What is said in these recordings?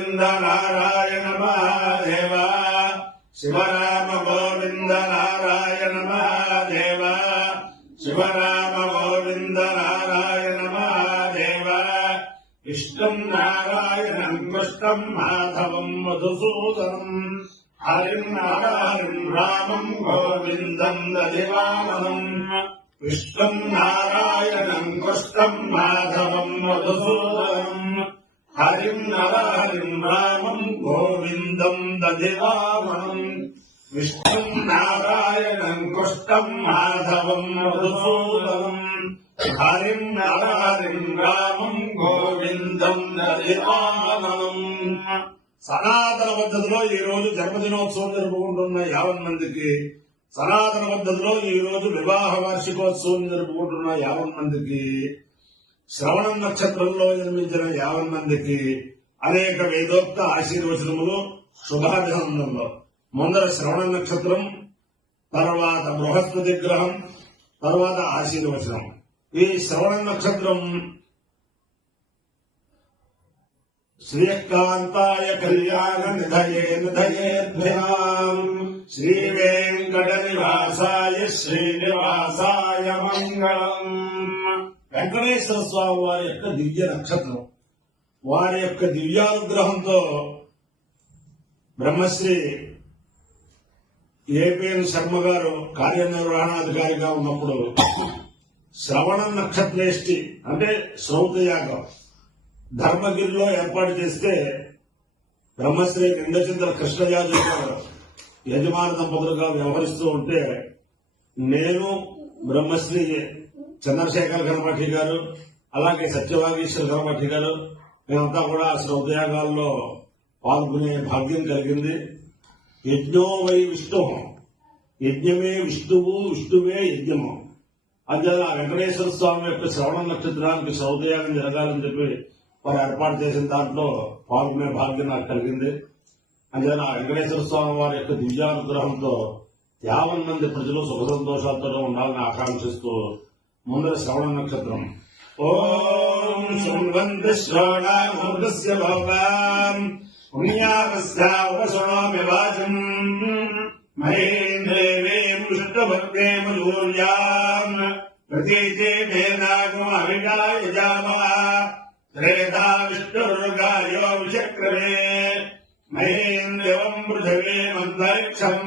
గోవింద నారాయణ మహాదేవ శివరామ గోవింద నారాయణ మహాదేవ శివరామ గోవింద నారాయణ మహాదేవ ఇష్టం నారాయణం కృష్ణం మాధవం మధుసూదనం హరిం నారాయణం రామం గోవిందం దధివామనం విష్ణుం నారాయణం కృష్ణం మాధవం మధుసూదనం హరిం నరహరిం రామం గోవిందం దధివామనం విష్ణుం నారాయణం కృష్ణం మాధవం మధుసూదనం హరిం నరహరిం రామం గోవిందం దధివామనం. సనాతన పద్ధతిలో ఈ రోజు జన్మదినోత్సవం జరుపుకుంటున్న 50 మందికి, సనాతన పద్ధతిలో ఈ రోజు వివాహ వార్షికోత్సవం జరుపుకుంటున్న 50 మందికి, శ్రవణం నక్షత్రంలో జన్మించిన 50 మందికి అనేక వేదోక్త ఆశీర్వచనములు శుభాభినందనలు. ముందర శ్రవణ నక్షత్రం, తర్వాత బృహస్పతి గ్రహం, తర్వాత ఆశీర్వచనం. ఈ శ్రవణ నక్షత్రం శ్రీకాంతాయ కళ్యాణ నిధయే నిధయేభ్యాం శ్రీ వెంకట నివాసాయ శ్రీనివాసాయ మంగళం. వెంకటేశ్వర స్వామి వారి యొక్క దివ్య నక్షత్రం, వారి యొక్క దివ్యానుగ్రహంతో బ్రహ్మశ్రీ ఏపీఎన్ శర్మ గారు కార్యనిర్వహణాధికారిగా ఉన్నప్పుడు శ్రవణ నక్షత్రేష్టి అంటే శ్రౌతయాగం ధర్మగిరిలో ఏర్పాటు చేస్తే బ్రహ్మశ్రీ నిండచింతల కృష్ణయాజు గారు యజమాన దంపతులుగా వ్యవహరిస్తూ ఉంటే నేను బ్రహ్మశ్రీ చంద్రశేఖర్ గణపతి గారు అలాగే సత్యవాగీశ్వర గణపతి గారు మేమంతా కూడా శ్రౌతయాగాల్లో పాల్గొనే భాగ్యం కలిగింది. యజ్ఞో వై విష్ణు, యజ్ఞమే విష్ణువు, విష్ణువే యజ్ఞము. అందువల్ల వెంకటేశ్వర స్వామి యొక్క శ్రవణ నక్షత్రానికి శ్రౌతయాగం జరగాలని చెప్పి వారు ఏర్పాటు చేసిన దాంట్లో పాల్గొనే భాగ్యం నాకు కలిగింది. అందువల్ల వెంకటేశ్వర స్వామి వారి యొక్క దివ్యానుగ్రహంతో 50 మంది ప్రజలు సుఖ సంతోషాలతో ఉండాలని ఆకాంక్షిస్తూ ముందర శ్రవణ నక్షత్రం. ఓం శృణ్వంతి శ్రవణామృతస్య భవాం పుణ్యావస్యావసనోమి వాచం మహేంద్రేవేం విష్ణుభక్తే మధూర్యాం ప్రతీతే మేనాగమవిడాయ జామా త్రేతా విష్ణుర్గాయో విచక్రమే మహేంద్రవం పృథివీ అంతరిక్షం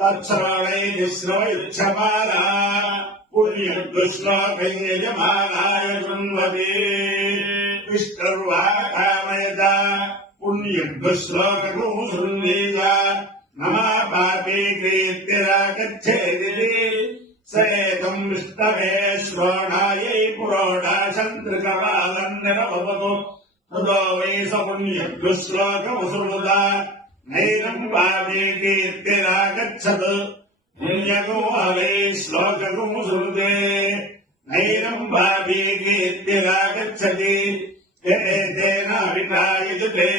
తత్శ్రవణైశ్రవయుక్షమాలా పుణ్యశ్లోకయజమానాయ కృణ్వతి విష్ణుర్వాకామయత పుణ్యశ్లోకూ శృణ్వీత నమా పాపీ కీర్తిరాగచ్చేది సేతం విష్ణవే శ్రోణాయై పురోడాశంత్రికవాలం నిరవవతు తదో వై స పుణ్యశ్లోకమసృణుత నైనం పాపీ కీర్తిరాగచ్చత్ పుణ్యగో అవై శ్లోకగో శృణుతే నైనం పాపీ కీర్తిరాగచ్చతి ఏతేన విటాయజుతే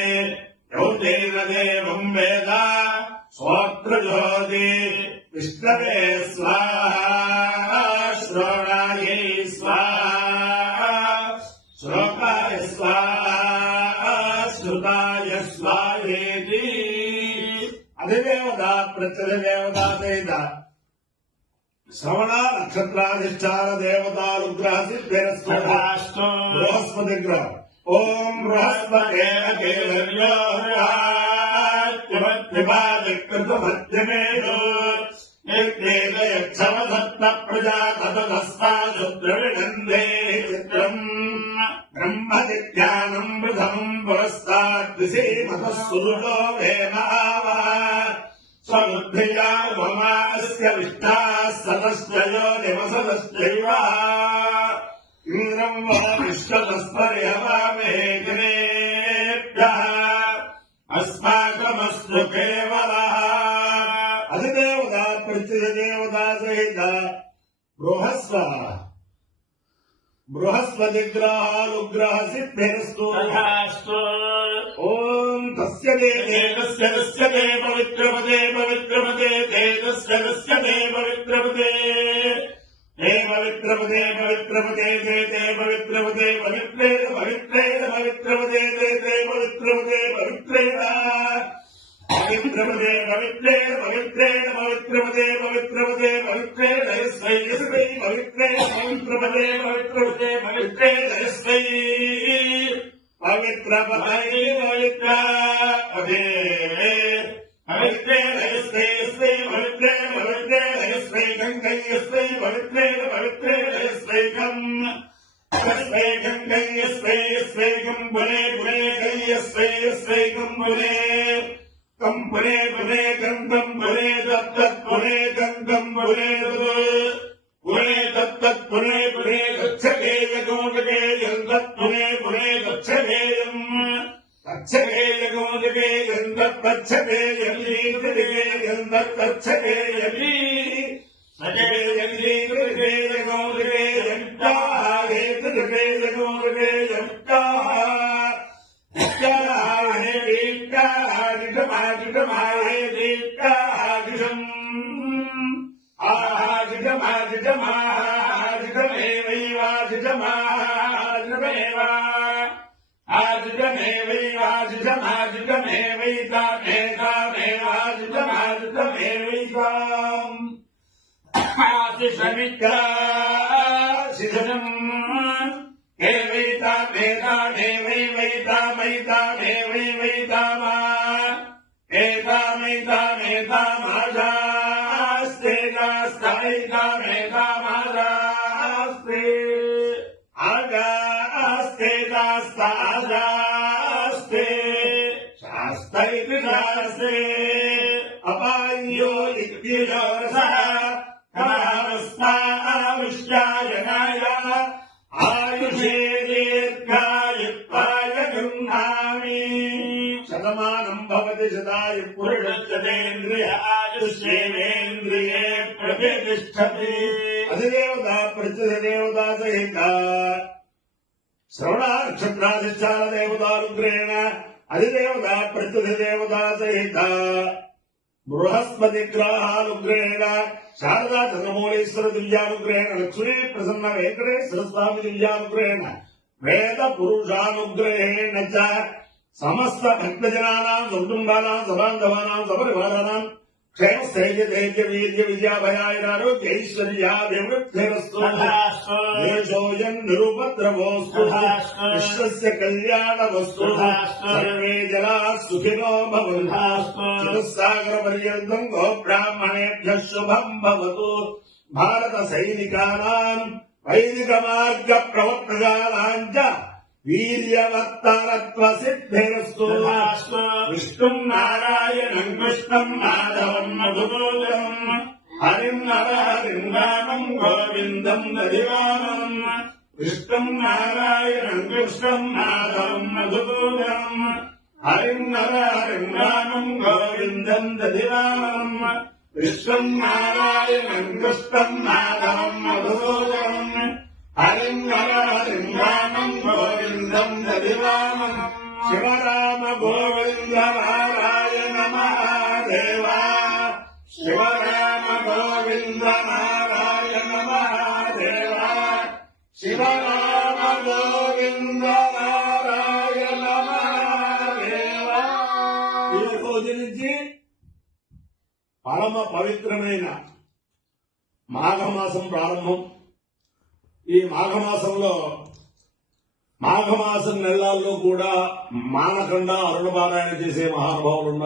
యౌతేన దేవం వేద శ్రోత్రజ్యోతి విష్ణవే స్వాహా శ్రోణాయై స్వాహా శ్లోకాయ స్వాహా శ్రుతాయ స్వాహేతి. అధిదేవత ప్రత్యదేవత శ్రవణ నక్షత్రాధిష్టాన దేవతానుగ్రహ సిద్ధిరస్తు బృహస్పతి గ్రహం. ఓం బృహస్పతే వికృతమధ్యమేదో యక్షమసత్త ప్రజా తదస్మాద్రవిణందే చిత్రం బ్రహ్మదిత్యానం ప్రథమం పురస్తాద్విసేమతఃసురుషో వేమావా స్వబుద్ధియా మమాస్య విష్టాः సదశ్చయో నివసదశ్చైవ ఇంద్రం వా విశ్వతస్పర్యవామహే జనేభ్యः అస్మాకమస్తు కేవలః. అధిదేవత ప్రత్యదేవత సహిత బృహస్పతి గ్రహానుగ్రహ సిద్ధిరస్తు. ఓం తస్య దేవస్య పవిత్రపదే పవిత్రపదే తేజస్య పవిత్రపదే हे पवित्रपदे पवित्रपदे ते ते पवित्रपदे पवित्रे पवित्रे पवित्रपदे ते ते पवित्रपदे పవిత్రమదే పవిత్రేణ పవిత్రేణ పవిత్రమదే పవిత్రమదే పవిత్రేణ యస్వై యస్వై పవిత్రేణ పవిత్రమదే పవిత్రమదే పవిత్రేణ యస్వై పవిత్రపదై పవిత్రపదే పవిత్రేణ యస్వై యస్వై పవిత్రేణ పవిత్రేణ యస్వై గంగై యస్వై పవిత్రేణ పవిత్రేణ యస్వై గం यस्वैकं गं यस्वैकं पुने पुने गं यस्वैकं पुने कं पुने पुने गं पुने तत्तत् पुने गं पुने पुने तत्तत् पुने पुने गच्छकेय गोजके यन्तत् पुने पुने गच्छकेयम् गच्छकेय गोजके यन्तत् गच्छके यलीके यन्तत् गच्छके यली सजे यली गृहे गोजके यन्ता Evita Veda Devi Veda Veda Devi Veda Ma Veda Veda Veda Majaste Gastaida Veda Majaste Agaste Gastaste Shastai Gaste Apayo Iktiyorsa Kamasta Avishyayanaya आयुषे दीर्घायुक्ताय गृह्णामि शतमानम् भवति शतायुः पुरुषश्चतेन्द्रिय आयुष्येवेन्द्रिये प्रतिष्ठति अधिदेवता प्रत्यधिदेवता सहिता श्रवणानक्षत्राधिष्ठानदेवतानुग्रहेण अधिदेवता प्रत्यधिदेवता सहिता बृहस्पतिग्रहानुग्रहेण शारदा चन्द्रमौळीश्वर दिव्यानुग्रहेण लक्ष्मी प्रसन्न वेंकटेश्वर स्वामी दिव्यानुग्रहेण वेद पुरुषानुग्रहेण च समस्त भक्तजनानां कुटुम्बानां सबान्धवानां सपरिवाराणां क्षेम स्थैर्य धैर्य वीर्य विद्याभयारोग्य ऐश्वर्याभिवृद्धिरस्तु देशोऽयं निरुपद्रवोऽस्तु विश्वस्य कल्याणमस्तु सर्वे जनाः सुखिनो भवन्तु चतुस्सागरपर्यन्तं गोब्राह्मणेभ्यः शुभं भवतु भारत सैनिकानां वैदिकमार्ग प्रवर्तकानां च वीर्यवत्तरत्व सिद्धिरस्तु विष्णुं नारायणं कृष्णं माधवं मधुसूदनं हरिं नरहरिं रामं गोविन्दं दधिवामनं विष्णुं नारायणं कृष्णं माधवं मधुसूदनं हरिं नरहरिं रामं गोविन्दं दधिवामनं विष्णुं नारायणं कृष्णं माधवं मधुसूदनं हरिं हरिं रामं गोविन्दं दधिवामनं शिवराम गोविन्द नारायण महादेव शिवराम गोविन्द नारायण महादेव शिवराम गोविन्द नारायण महादेव ఈ రోజు నుంచి పరమ పవిత్రమైన మాఘమాసం ప్రారంభం. ఈ మాఘమాసంలో మాఘమాసం నెలల్లో కూడా మానకుండా అరుణపారాయణ చేసే మహానుభావులు ఉన్నారు.